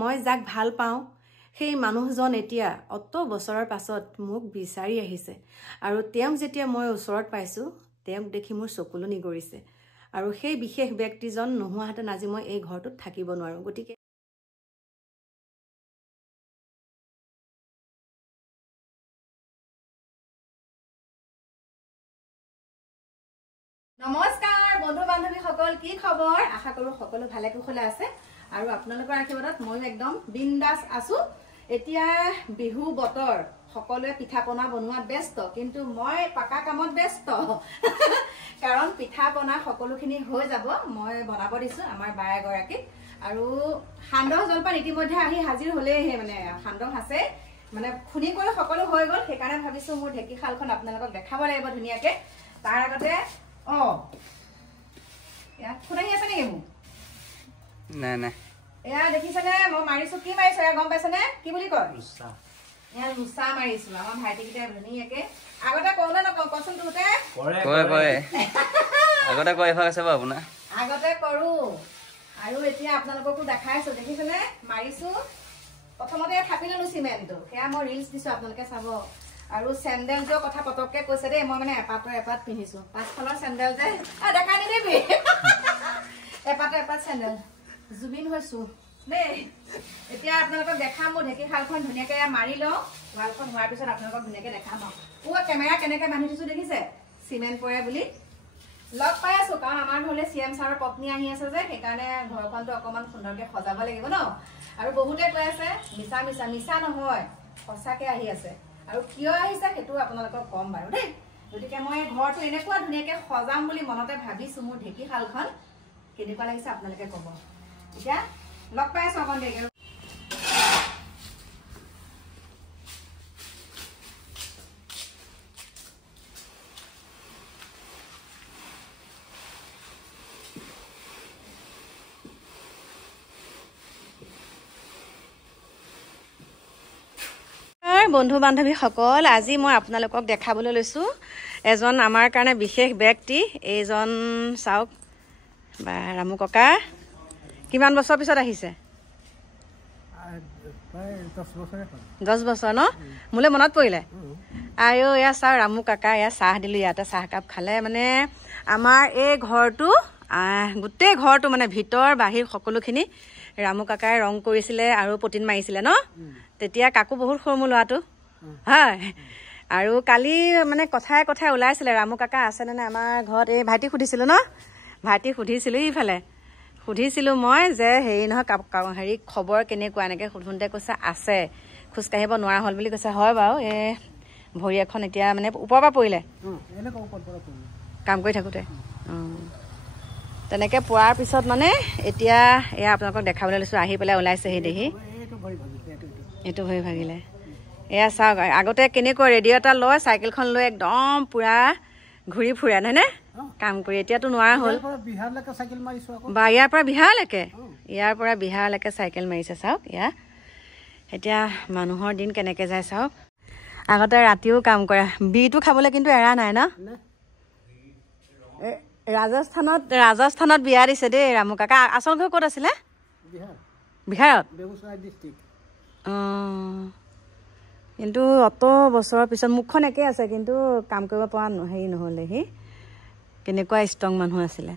মই যাক ভাল পাওঁ সেই মানুহজন এতিয়া অত বছৰৰ পাছত মোক বিচাৰি আহিছে আৰু তেওঁক যেতিয়া মই ওচৰত পাইছোঁ তেওঁক দেখি মোৰ চকুলো নিগৰিছে আৰু সেই বিশেষ ব্যক্তিজন নোহোৱাহেঁতেন আজি মই এই ঘৰটোত থাকিব নোৱাৰোঁ গতিকে নমস্কাৰ বন্ধু বান্ধৱীসকল কি খবৰ আশা কৰোঁ সকলো ভালে কুশলে আছে আৰু আপোনালোকৰ আশীৰ্বাদত ময়ো একদম বিন্দাস আছো এতিয়া বিহু বতৰ সকলোৱে পিঠা পনা বনোৱাত ব্যস্ত কিন্তু মই পাকা কামত ব্যস্ত কাৰণ পিঠা পনা সকলোখিনি হৈ যাব মই বনাব দিছো আমাৰ বাই গৰাকী আৰু সান্দহ জলপান ইতিমধ্যে আহি হাজিৰ হ'লেহে মানে সান্দহ আছে মানে খুনি কৰি সকলো হৈ গ'ল সেইকাৰণে ভাবিছো মোৰ ঢেকি খালখন আপোনালোকক দেখাব লাগিব ধুনীয়াকে তাৰ আগতে ইয়াত খুনাই আছে নেকি মোক নাই নাই এয়া দেখিছেনে মই মাৰিছো কি মাৰিছো এয়া গম পাইছেনে কি বুলি কয় লুচা এয়া লুচা মাৰিছো আমাৰ ভাইটিকিটাই ধুনীয়াকে আগতে কওঁ নে নকওঁ কচোন তোতে কয় আগতে কৈ আছে বাৰু আপোনাৰ আগতে কৰো আৰু এতিয়া আপোনালোককো দেখাইছো দেখিছেনে মাৰিছো প্ৰথমতে থাপি ললো চিমেণ্টটো সেয়া মই ৰিলছ দিছো আপোনালোকে চাব আৰু চেন্ডেলটোৰ কথা পটককে কৈছে দেই মই মানে এপাত পিন্ধিছো পাঁচফালৰ চেন্ডেল যে দেখা নিদিবি এপাত চেন্ডেল জুবিন হৈছো দেই এতিয়া আপোনালোকক দেখাম মোৰ ঢেকি খালখন ধুনীয়াকে মাৰি লওঁ ৱালখন হোৱাৰ পিছত আপোনালোকক ধুনীয়াকে দেখাম কেমেৰা কেনেকে বান্ধি দিছো দেখিছে চিমেণ্ট পৰে বুলি লগ পাই আছো কাৰণ আমাৰ ঘৰলে CM ছাৰৰ পত্নী আহি আছে যে সেইকাৰণে ঘৰখনটো অকমান সুন্দৰকে সজাব লাগিব ন আৰু বহুতে কৈ আছে মিছা নহয় সঁচাকে আহি আছে আৰু কিয় আহিছে সেইটো আপোনালোকক কম বাৰু দেই গতিকে মই ঘৰটো এনেকুৱা ধুনীয়াকে সজাম বুলি মনতে ভাবিছো মোৰ ঢেকি খালখন কেনেকুৱা লাগিছে আপোনালোকে ক'ব এতিয়া লগ পাই আছো অকণ দেৰিকে বন্ধু বান্ধৱীসকল আজি মই আপোনালোকক দেখাবলৈ লৈছোঁ এজন আমাৰ কাৰণে বিশেষ ব্যক্তি এইজন চাওক বা ৰামু ককা কিমান বছৰ পিছত আহিছে 10 বছৰ ন মোলৈ মনত পৰিলে আৰু এয়া চাওক ৰামু কাকা এয়া চাহ দিলোঁ ইয়াতে চাহকাপ খালে মানে আমাৰ এই ঘৰটো গোটেই ঘৰটো মানে ভিতৰ বাহিৰ সকলোখিনি ৰামু কাকাই ৰং কৰিছিলে আৰু পটিন মাৰিছিলে ন তেতিয়া কাকু বহুত সৰু ল'ৰাটো হয় আৰু কালি মানে কথাই ওলাইছিলে ৰামু কাকা আছেনে নাই আমাৰ ঘৰত এই ভাইটি সুধিছিলোঁ ন ভাইটি সুধিছিলোঁ ইফালে সুধিছিলোঁ মই যে হেৰি নহয় হেৰি খবৰ কেনেকুৱা এনেকৈ সুধোঁতে কৈছে আছে খোজকাঢ়িব নোৱাৰা হ'ল বুলি কৈছে হয় বাৰু এই ভৰি এখন এতিয়া মানে ওপৰৰ পৰা পৰিলে কাম কৰি থাকোঁতে তেনেকৈ পোৱাৰ পিছত মানে এতিয়া এয়া আপোনালোকক দেখাবলৈ লৈছোঁ আহি পেলাই ওলাইছে সেই দেহি এইটো ভৰি ভাগিলে এয়া চাওক আগতে কেনেকৈ ৰেডিঅ' এটা লয় চাইকেলখন লৈ একদম পূৰা ঘূৰি ফুৰে নহয়নে কাম কৰি এতিয়াতো নোৱাৰা হ'ল বা ইয়াৰ পৰা বিহাৰলৈকে চাইকেল মাৰিছে চাওক ইয়াত এতিয়া মানুহৰ দিন কেনেকৈ যায় চাওক আগতে ৰাতিও কাম কৰে বিটো খাবলৈ কিন্তু এৰা নাই ন ৰাজস্থানত বিয়া দিছে দেই ৰামু কাকা আচল ঘৰ ক'ত আছিলে বিহাৰত কিন্তু অত বছৰৰ পিছত মুখখন একে আছে কিন্তু কাম কৰিব পৰা হেৰি নহ'লে সি কেনেকুৱা ষ্ট্ৰং মানুহ আছিলে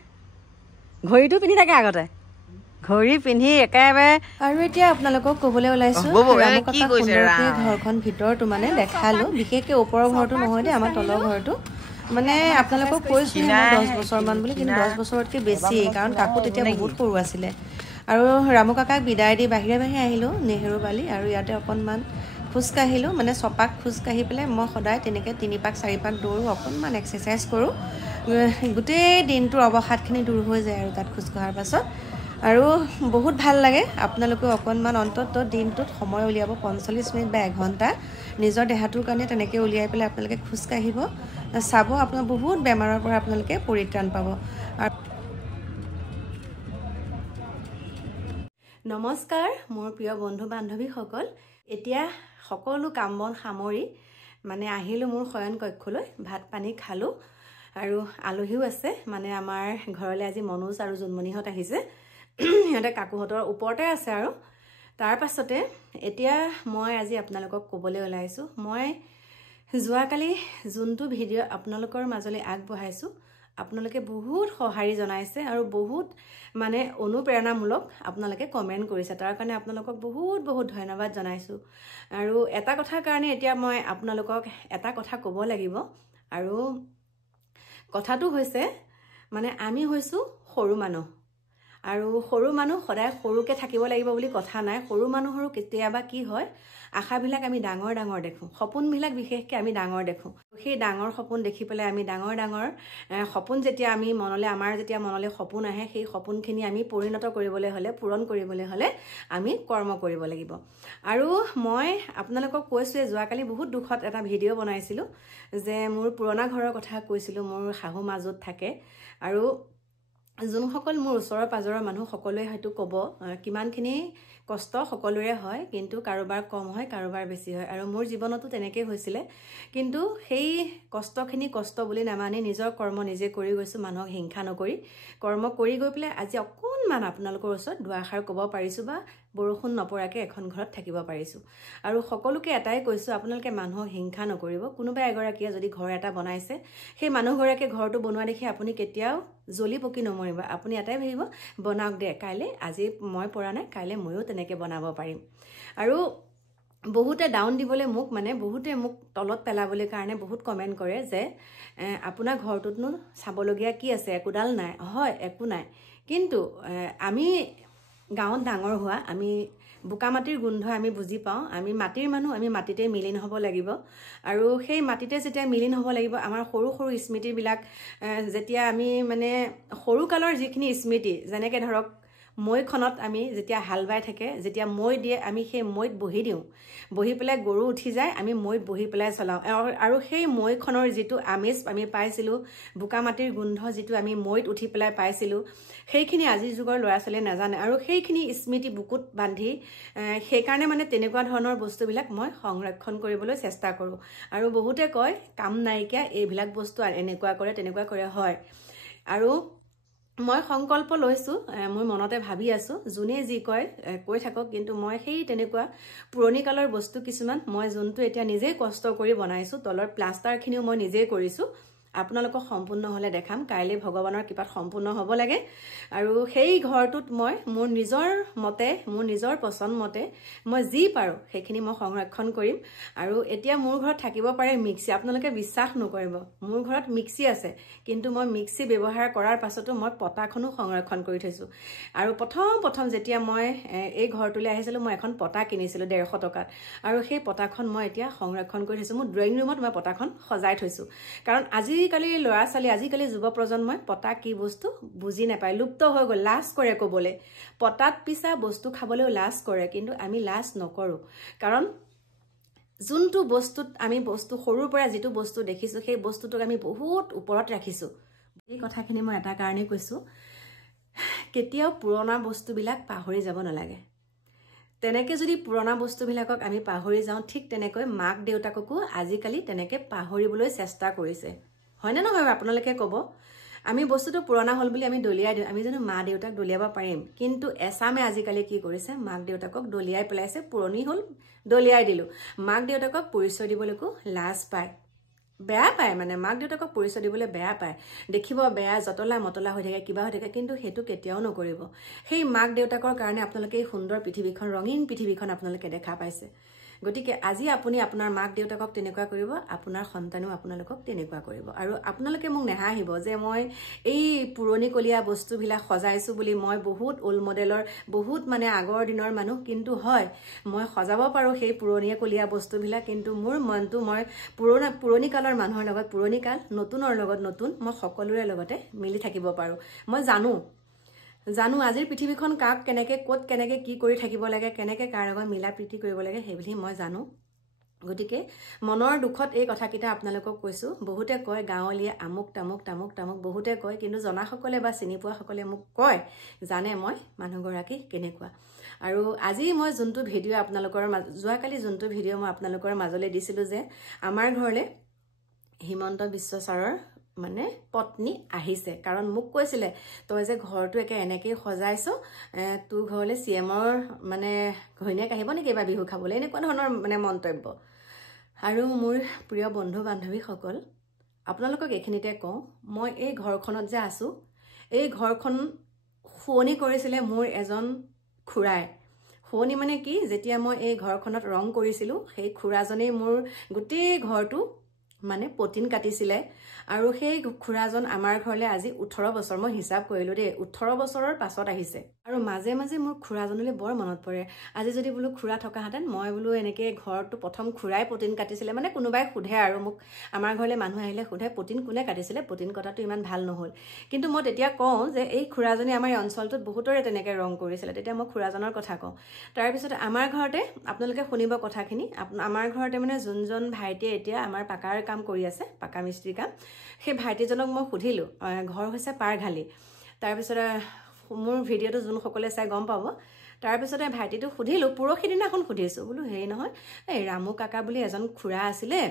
ঘড়ীটো পিন্ধি থাকে আগতে ঘড়ী পিন্ধি একেবাৰে আৰু এতিয়া আপোনালোকক ক'বলৈ ওলাইছোঁ ঘৰখন ভিতৰটো মানে দেখালোঁ বিশেষকৈ ওপৰৰ ঘৰটো নহয় দেই আমাৰ তলৰ ঘৰটো মানে আপোনালোকক কৈছোঁ 10 বছৰমান বুলি কিন্তু 10 বছৰতকৈ বেছি কাৰণ কাকু তেতিয়া বহুত সৰু আছিলে আৰু ৰামু কাকাক বিদায় দি বাহিৰে আহিলোঁ নেহেৰু বালি আৰু ইয়াতে অকণমান খোজকাঢ়িলোঁ মানে চপাক খোজকাঢ়ি পেলাই মই সদায় তেনেকৈ 3 পাক 4 পাক দৌৰোঁ অকণমান এক্সাৰচাইজ কৰোঁ গোটেই দিনটোৰ অৱসাদখিনি দূৰ হৈ যায় আৰু তাত খোজকঢ়াৰ পাছত আৰু বহুত ভাল লাগে আপোনালোকে অকণমান অন্তত দিনটোত সময় উলিয়াব 45 মিনিট বা 1 ঘণ্টা নিজৰ দেহাটোৰ কাৰণে তেনেকৈ উলিয়াই পেলাই আপোনালোকে খোজকাঢ়িব চাব আপোনাৰ বহুত বেমাৰৰ পৰা আপোনালোকে পৰিত্ৰাণ পাব নমস্কাৰ মোৰ প্ৰিয় বন্ধু বান্ধৱীসকল এতিয়া সকলো কাম বন সামৰি মানে আহিলোঁ মোৰ শয়ন কক্ষলৈ ভাত পানী খালোঁ আৰু আলহীও আছে মানে আমাৰ ঘৰলৈ আজি মনোজ আৰু জুনমণিহঁত আহিছে সিহঁতে কাকুহঁতৰ ওপৰতে আছে আৰু তাৰ পাছতে এতিয়া মই আজি আপোনালোকক ক'বলৈ ওলাইছোঁ মই যোৱাকালি যোনটো ভিডিঅ' আপোনালোকৰ মাজলৈ আগবঢ়াইছোঁ আপোনালোকে বহুত সঁহাৰি জনাইছে আৰু বহুত মানে অনুপ্ৰেৰণামূলক আপোনালোকে কমেণ্ট কৰিছে তাৰ কাৰণে আপোনালোকক বহুত বহুত ধন্যবাদ জনাইছোঁ আৰু এটা কথাৰ কাৰণে এতিয়া মই আপোনালোকক এটা কথা ক'ব লাগিব আৰু কথাটো হৈছে মানে আমি হৈছোঁ সৰু মানুহ আৰু সৰু মানুহ সদায় সৰুকে থাকিব লাগিব বুলি কথা নাই সৰু মানুহৰো কেতিয়াবা কি হয় আশাবিলাক আমি ডাঙৰ ডাঙৰ দেখোঁ সপোনবিলাক বিশেষকৈ আমি ডাঙৰ দেখোঁ সেই ডাঙৰ সপোন দেখি পেলাই আমি ডাঙৰ ডাঙৰ সপোন যেতিয়া আমি আমাৰ যেতিয়া মনলৈ সপোন আহে সেই সপোনখিনি আমি পৰিণত কৰিবলৈ হ'লে পূৰণ কৰিবলৈ হ'লে আমি কৰ্ম কৰিব লাগিব আৰু মই আপোনালোকক কৈছোঁৱে যোৱাকালি বহুত দুখত এটা ভিডিঅ' বনাইছিলোঁ যে মোৰ পুৰণা ঘৰৰ কথা কৈছিলোঁ মোৰ শাহু মাজত থাকে আৰু যোনসকল মোৰ ওচৰৰ পাজৰৰ মানুহ সকলোৱে হয়তো ক'ব কিমানখিনি কষ্ট সকলোৰে হয় কিন্তু কাৰোবাৰ কম হয় কাৰোবাৰ বেছি হয় আৰু মোৰ জীৱনতো তেনেকৈ হৈছিলে কিন্তু সেই কষ্টখিনি কষ্ট বুলি নামানি নিজৰ কৰ্ম নিজে কৰি গৈছোঁ মানুহক হিংসা নকৰি কৰ্ম কৰি গৈ পেলাই আজি অকণমান আপোনালোকৰ ওচৰত দুআষাৰ ক'ব পাৰিছোঁ বা বৰষুণ নপৰাকৈ এখন ঘৰত থাকিব পাৰিছোঁ আৰু সকলোকে এটাই কৈছোঁ আপোনালোকে মানুহক হিংসা নকৰিব কোনোবা এগৰাকীয়ে যদি ঘৰ এটা বনাইছে সেই মানুহগৰাকীয়ে ঘৰটো বনোৱা দেখি আপুনি কেতিয়াও জ্বলি পকি নমৰিব আপুনি এটাই ভাবিব বনাওক দে কাইলৈ আজি মই পৰা নাই কাইলৈ ময়ো তেনেকৈ বনাব পাৰিম আৰু বহুতে ডাউন দিবলৈ বহুতে মোক তলত পেলাবলৈ কাৰণে বহুত কমেণ্ট কৰে যে আপোনাৰ ঘৰটোতনো চাবলগীয়া কি আছে একোডাল নাই হয় একো নাই কিন্তু আমি গাঁৱত ডাঙৰ হোৱা আমি বোকা মাটিৰ গোন্ধ আমি বুজি পাওঁ আমি মাটিৰ মানুহ আমি মাটিতে মিলিন হ'ব লাগিব আৰু সেই মাটিতে যেতিয়া মিলিন হ'ব লাগিব আমাৰ সৰু সৰু স্মৃতিবিলাক যেতিয়া আমি মানে সৰুকালৰ যিখিনি স্মৃতি যেনেকৈ ধৰক মৈখনত আমি যেতিয়া হাল বাই থাকে যেতিয়া মৈ দিয়ে আমি সেই মৈত বহি দিওঁ বহি পেলাই গৰু উঠি যায় আমি মৈত বহি পেলাই চলাওঁ আৰু সেই মৈখনৰ যিটো আমেজ আমি পাইছিলোঁ বোকা মাটিৰ গোন্ধ যিটো আমি মৈত উঠি পেলাই পাইছিলোঁ সেইখিনি আজিৰ যুগৰ ল'ৰা ছোৱালীয়ে নাজানে আৰু সেইখিনি স্মৃতি বুকুত বান্ধি সেইকাৰণে মানে তেনেকুৱা ধৰণৰ বস্তুবিলাক মই সংৰক্ষণ কৰিবলৈ চেষ্টা কৰোঁ আৰু বহুতে কয় কাম নাইকিয়া এইবিলাক বস্তু এনেকুৱা কৰে তেনেকুৱা কৰে হয় আৰু মই সংকল্প লৈছোঁ মোৰ মনতে ভাবি আছোঁ যোনে যি কয় কৈ থাকক কিন্তু মই সেই তেনেকুৱা পুৰণি কালৰ বস্তু কিছুমান মই যোনটো এতিয়া নিজেই কষ্ট কৰি বনাইছোঁ তলৰ প্লাষ্টাৰখিনিও মই নিজেই কৰিছোঁ আপোনালোকক সম্পূৰ্ণ হ'লে দেখাম কাইলৈ ভগৱানৰ কৃপাত সম্পূৰ্ণ হ'ব লাগে আৰু সেই ঘৰটোত মই মোৰ নিজৰ মতে মোৰ নিজৰ পচন্দ মতে মই যি পাৰোঁ সেইখিনি মই সংৰক্ষণ কৰিম আৰু এতিয়া মোৰ ঘৰত থাকিব পাৰে মিক্সি আপোনালোকে বিশ্বাস নকৰিব মোৰ ঘৰত মিক্সি আছে কিন্তু মই মিক্সি ব্যৱহাৰ কৰাৰ পাছতো মই পতাখনো সংৰক্ষণ কৰি থৈছোঁ আৰু প্ৰথম যেতিয়া মই এই ঘৰটোলৈ আহিছিলোঁ মই এখন পতা কিনিছিলোঁ 150 টকাত আৰু সেই পতাখন মই এতিয়া সংৰক্ষণ কৰি থৈছোঁ মোৰ ড্ৰয়িং ৰুমত মই পতাখন সজাই থৈছোঁ কাৰণ আজিকালি ল'ৰা ছোৱালী আজিকালি যুৱ প্ৰজন্মই পতা কি বস্তু বুজি নাপায় লুপ্ত হৈ গ'ল লাজ কৰে ক'বলৈ পতাত পিছা বস্তু খাবলৈও লাজ কৰে কিন্তু আমি লাজ নকৰোঁ কাৰণ যোনটো বস্তুত আমি সৰুৰ পৰা যিটো বস্তু দেখিছোঁ সেই বস্তুটোক আমি বহুত ওপৰত ৰাখিছোঁ এই কথাখিনি মই এটা কাৰণেই কৈছোঁ কেতিয়াও পুৰণা বস্তুবিলাক পাহৰি যাব নালাগে তেনেকৈ যদি পুৰণা বস্তুবিলাকক আমি পাহৰি যাওঁ ঠিক তেনেকৈ মাক দেউতাককো আজিকালি তেনেকৈ পাহৰিবলৈ চেষ্টা কৰিছে হয়নে নহয় আপোনালোকে ক'ব আমি বস্তুটো পুৰণা হ'ল বুলি আমি দলিয়াই দিওঁ আমি জানো মা দেউতাক দলিয়াব পাৰিম কিন্তু এছামে আজিকালি কি কৰিছে মাক দেউতাকক দলিয়াই পেলাইছে পুৰণি হ'ল দলিয়াই দিলোঁ মাক দেউতাকক পৰিচয় দিবলৈকো লাজ পায় বেয়া পায় মানে মাক দেউতাকক পৰিচয় দিবলৈ বেয়া পায় দেখিব বেয়া জতলা মতলা হৈ থাকে কিবা হৈ থাকে কিন্তু সেইটো কেতিয়াও নকৰিব সেই মাক দেউতাকৰ কাৰণে আপোনালোকে এই সুন্দৰ পৃথিৱীখন ৰঙীন পৃথিৱীখন আপোনালোকে দেখা পাইছে গতিকে আজি আপুনি আপোনাৰ মাক দেউতাকক তেনেকুৱা কৰিব আপোনাৰ সন্তানেও আপোনালোকক তেনেকুৱা কৰিব আৰু আপোনালোকে মোক নেহাঁহিব যে মই এই পুৰণিকলীয়া বস্তুবিলাক সজাইছোঁ বুলি মই বহুত ওল্ড মডেলৰ বহুত মানে আগৰ দিনৰ মানুহ কিন্তু হয় মই সজাব পাৰোঁ সেই পুৰণিকলীয়া বস্তুবিলাক কিন্তু মোৰ মনটো মই পুৰণি কালৰ মানুহৰ লগত পুৰণি কাল নতুনৰ লগত নতুন মই সকলোৰে লগতে মিলি থাকিব পাৰোঁ মই জানো আজিৰ পৃথিৱীখন কাক কেনেকৈ ক'ত কেনেকৈ কি কৰি থাকিব লাগে কেনেকৈ কাৰ লগত মিলা প্ৰীতি কৰিব লাগে সেইবুলি মই জানো গতিকে মনৰ দুখত এই কথাকেইটা আপোনালোকক কৈছোঁ বহুতে কয় গাঁৱলীয়া আমুক তামুক বহুতে কয় কিন্তু জনাসকলে বা চিনি পোৱাসকলে মোক কয় জানে মই মানুহগৰাকী কেনেকুৱা আৰু আজি মই যোনটো ভিডিঅ' আপোনালোকৰ যোৱাকালি যোনটো ভিডিঅ' মই আপোনালোকৰ মাজলৈ দিছিলোঁ যে আমাৰ ঘৰলৈ হিমন্ত বিশ্ব ছাৰৰ মানে পত্নী আহিছে কাৰণ মোক কৈছিলে তই যে ঘৰটো একে এনেকৈ সজাইছ তোৰ ঘৰলৈ চিএমৰ মানে ঘৈণীয়েক আহিব নেকি বা বিহু খাবলৈ এনেকুৱা ধৰণৰ মানে মন্তব্য আৰু মোৰ প্ৰিয় বন্ধু বান্ধৱীসকল আপোনালোকক এইখিনিতে কওঁ মই এই ঘৰখনত যে আছোঁ এই ঘৰখন শুৱনি কৰিছিলে মোৰ এজন খুৰাই শুৱনি মানে কি যেতিয়া মই এই ঘৰখনত ৰং কৰিছিলোঁ সেই খুৰাজনেই মোৰ গোটেই ঘৰটো মানে পটিন কাটিছিলে আৰু সেই খুৰাজন আমাৰ ঘৰলৈ আজি 18 বছৰ মই হিচাপ কৰিলোঁ দেই 18 বছৰৰ পাছত আহিছে আৰু মাজে মাজে মোৰ খুৰাজনলৈ বৰ মনত পৰে আজি যদি বোলো খুৰা থকাহেঁতেন মই বোলো এনেকৈ ঘৰটো প্ৰথম খুৰাই পটিন কাটিছিলে মানে কোনোবাই সোধে আৰু মোক আমাৰ ঘৰলৈ মানুহ আহিলে সোধে পটিন কোনে কাটিছিলে পটিন কটাটো ইমান ভাল নহ'ল কিন্তু মই তেতিয়া কওঁ যে এই খুৰাজনে আমাৰ এই অঞ্চলটোত বহুতৰে তেনেকৈ ৰং কৰিছিলে তেতিয়া মই খুৰাজনৰ কথা কওঁ তাৰপিছত আমাৰ ঘৰতে আপোনালোকে শুনিব কথাখিনি আমাৰ ঘৰতে মানে যোনজন ভাইটিয়ে এতিয়া আমাৰ পাকাৰ কাম কৰি আছে পাকা মিস্ত্ৰী কাম সেই ভাইটিজনক মই সুধিলোঁ ঘৰ হৈছে পাৰঘালি তাৰপিছতে মোৰ ভিডিঅ'টো যোনসকলে চাই গম পাব তাৰপিছতে ভাইটিটো সুধিলোঁ পৰহি দিনাখন সুধিছোঁ বোলো হেৰি নহয় এই ৰামু কাকা বুলি এজন খুৰা আছিলে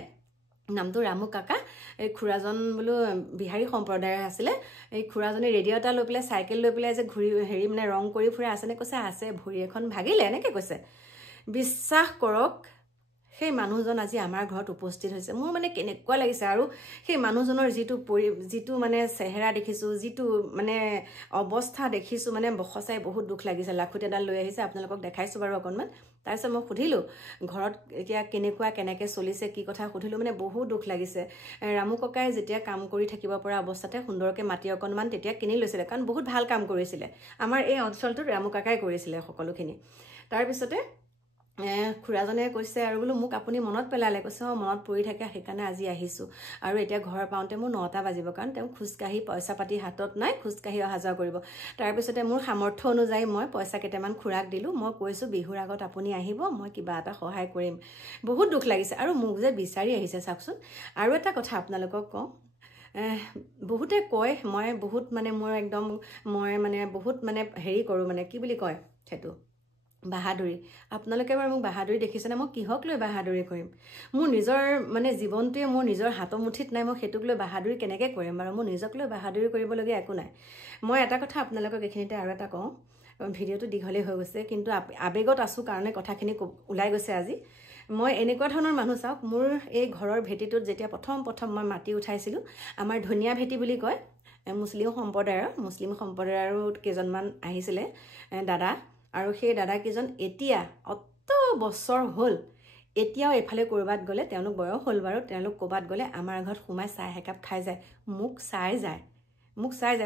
নামটো ৰামু কাকা এই খুৰাজন বোলো বিহাৰী সম্প্ৰদায়ৰ আছিলে এই খুৰাজনে ৰেডিঅ' এটা লৈ পেলাই চাইকেল লৈ পেলাই যে ঘূৰি হেৰি মানে ৰং কৰি ফুৰে আছেনে কৈছে আছে ভৰি এখন ভাগিলে এনেকৈ কৈছে বিশ্বাস কৰক সেই মানুহজন আজি আমাৰ ঘৰত উপস্থিত হৈছে মোৰ মানে কেনেকুৱা লাগিছে আৰু সেই মানুহজনৰ যিটো মানে চেহেৰা দেখিছোঁ যিটো মানে অৱস্থা দেখিছোঁ মানে সঁচাই বহুত দুখ লাগিছে লাখুটি এডাল লৈ আহিছে আপোনালোকক দেখাইছোঁ বাৰু অকণমান তাৰপিছত মই সুধিলোঁ ঘৰত এতিয়া কেনেকৈ চলিছে কি কথা সুধিলোঁ মানে বহুত দুখ লাগিছে ৰামু ককাই যেতিয়া কাম কৰি থাকিব পৰা অৱস্থাতে সুন্দৰকৈ মাটি অকণমান তেতিয়া কিনি লৈছিলে কাৰণ বহুত ভাল কাম কৰিছিলে আমাৰ এই অঞ্চলটোত ৰামু কাকাই কৰিছিলে সকলোখিনি তাৰপিছতে খুৰাজনে কৈছে আৰু বোলো মোক আপুনি মনত পেলালে কৈছে মনত পৰি থাকে সেইকাৰণে আজি আহিছোঁ আৰু এতিয়া ঘৰ পাওঁতে মোৰ 9টা বাজিব কাৰণ তেওঁ খোজকাঢ়ি পইচা পাতি হাতত নাই খোজকাঢ়ি অহা যোৱা কৰিব তাৰপিছতে মোৰ সামৰ্থ্য অনুযায়ী মই পইচা কেইটামান খুৰাক দিলোঁ মই কৈছোঁ বিহুৰ আগত আপুনি আহিব মই কিবা এটা সহায় কৰিম বহুত দুখ লাগিছে আৰু মোক যে বিচাৰি আহিছে চাওকচোন আৰু এটা কথা আপোনালোকক কওঁ বহুতে কয় মই বহুত মানে মোৰ একদম মই মানে বহুত মানে হেৰি কৰোঁ মানে কি বুলি কয় সেইটো বাহাদুৰি আপোনালোকে বাৰু মোক বাহাদুৰি দেখিছেনে মই কিহক লৈ বাহাদুৰি কৰিম মোৰ নিজৰ মানে জীৱনটোৱে মোৰ নিজৰ হাতৰ মুঠিত নাই মই সেইটোক লৈ বাহাদুৰি কেনেকৈ কৰিম বাৰু মোৰ নিজক লৈ বাহাদুৰি কৰিবলগীয়া একো নাই মই এটা কথা আপোনালোকক এইখিনিতে আৰু এটা কওঁ ভিডিঅ'টো দীঘলেই হৈ গৈছে কিন্তু আৱেগত আছোঁ কাৰণে কথাখিনি ওলাই গৈছে আজি মই এনেকুৱা ধৰণৰ মানুহ চাওক মোৰ এই ঘৰৰ ভেটিটোত যেতিয়া প্ৰথম মই মাটি উঠাইছিলোঁ আমাৰ ধনিয়া ভেটি বুলি কয় মুছলিম সম্প্ৰদায়ৰো কেইজনমান আহিছিলে দাদা আৰু সেই দাদাকেইজন এতিয়া অত বছৰ হ'ল এতিয়াও এফালে ক'ৰবাত গ'লে তেওঁলোক বয়স হ'ল বাৰু তেওঁলোক ক'ৰবাত গ'লে আমাৰ ঘৰত সোমাই চাহ একাপ খাই যায় মোক চাই যায়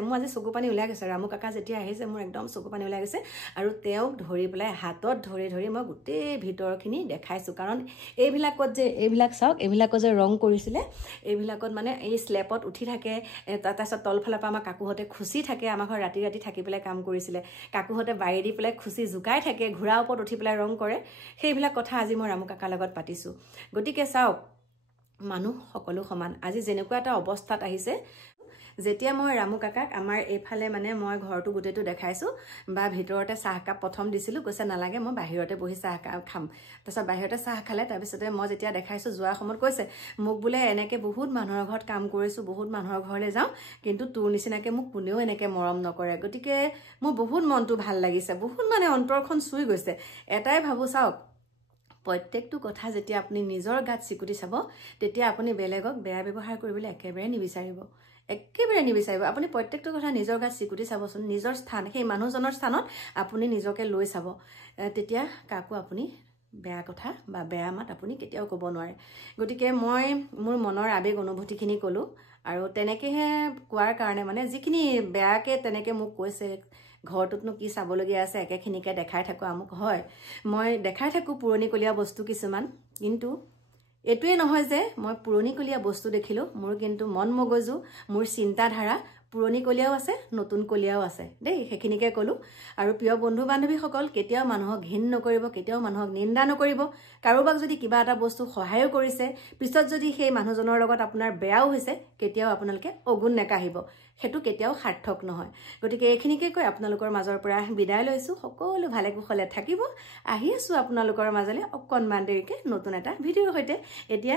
মোৰ আজি চকু পানী ওলাই গৈছে ৰামু কাকা যেতিয়া আহিছে মোৰ একদম চকু পানী ওলাই গৈছে আৰু তেওঁক ধৰি পেলাই হাতত ধৰি মই গোটেই ভিতৰখিনি দেখাইছোঁ কাৰণ এইবিলাক চাওক এইবিলাকত যে ৰং কৰিছিলে এইবিলাকত মানে এই স্লেপত উঠি থাকে তাৰপিছত তলফালৰ পৰা আমাৰ কাকুহঁতে খুচি থাকে আমাৰ ঘৰত ৰাতি থাকি পেলাই কাম কৰিছিলে কাকুহঁতে বাৰী দি পেলাই খুচি জোকাই থাকে ঘোঁৰাৰ ওপৰত উঠি পেলাই ৰং কৰে সেইবিলাক কথা আজি মই ৰামু কাকাৰ লগত পাতিছোঁ গতিকে চাওক মানুহ সকলো সমান আজি যেনেকুৱা এটা অৱস্থাত আহিছে যেতিয়া মই ৰামু কাকাক আমাৰ এইফালে মানে মই ঘৰটো গোটেইটো দেখাইছোঁ বা ভিতৰতে চাহকাপ প্ৰথম দিছিলোঁ কৈছে নালাগে মই বাহিৰতে বহি চাহ খাম তাৰপিছত বাহিৰতে চাহ খালে তাৰপিছতে মই যেতিয়া দেখাইছোঁ যোৱাৰ সময়ত কৈছে মোক বোলে এনেকৈ বহুত মানুহৰ ঘৰত কাম কৰিছোঁ বহুত মানুহৰ ঘৰলৈ যাওঁ কিন্তু তোৰ নিচিনাকৈ মোক কোনেও এনেকৈ মৰম নকৰে গতিকে মোৰ বহুত মনটো ভাল লাগিছে বহুত মানে অন্তৰখন চুই গৈছে এটাই ভাবোঁ চাওক প্ৰত্যেকটো কথা যেতিয়া আপুনি নিজৰ গাত চিকুটি চাব তেতিয়া আপুনি বেলেগক বেয়া ব্যৱহাৰ কৰিবলৈ একেবাৰে নিবিচাৰিব আপুনি প্ৰত্যেকটো কথা নিজৰ গাত চিকুটি চাবচোন নিজৰ স্থান সেই মানুহজনৰ স্থানত আপুনি নিজকে লৈ চাব তেতিয়া কাকো আপুনি বেয়া কথা বা বেয়া মাত আপুনি কেতিয়াও ক'ব নোৱাৰে গতিকে মই মোৰ মনৰ আৱেগ অনুভূতিখিনি ক'লোঁ আৰু তেনেকৈহে কোৱাৰ কাৰণে মানে যিখিনি বেয়াকৈ তেনেকৈ মোক কৈছে ঘৰটোতনো কি চাবলগীয়া আছে একেখিনিকে দেখাই থাকোঁ আমুক হয় মই দেখাই থাকোঁ পুৰণিকলীয়া বস্তু কিছুমান কিন্তু এইটোৱে নহয় যে মই পুৰণিকলীয়া বস্তু দেখিলোঁ মোৰ কিন্তু মন মগজু মোৰ চিন্তাধাৰা পুৰণিকলীয়াও আছে নতুনকলীয়াও আছে দেই সেইখিনিকে ক'লোঁ আৰু প্ৰিয় বন্ধু বান্ধৱীসকল কেতিয়াও মানুহক ঘিণ নকৰিব কেতিয়াও মানুহক নিন্দা নকৰিব কাৰোবাক যদি কিবা এটা বস্তু সহায়ো কৰিছে পিছত যদি সেই মানুহজনৰ লগত আপোনাৰ বেয়াও হৈছে কেতিয়াও আপোনালোকে অগুণ নেকাঢ়িব সেইটো কেতিয়াও সাৰ্থক নহয় গতিকে এইখিনিকে কৈ আপোনালোকৰ মাজৰ পৰা বিদায় লৈছোঁ সকলো ভালে কুশলে থাকিব আহি আছোঁ আপোনালোকৰ মাজলৈ অকণমান দেৰিকৈ নতুন এটা ভিডিঅ'ৰ সৈতে এতিয়া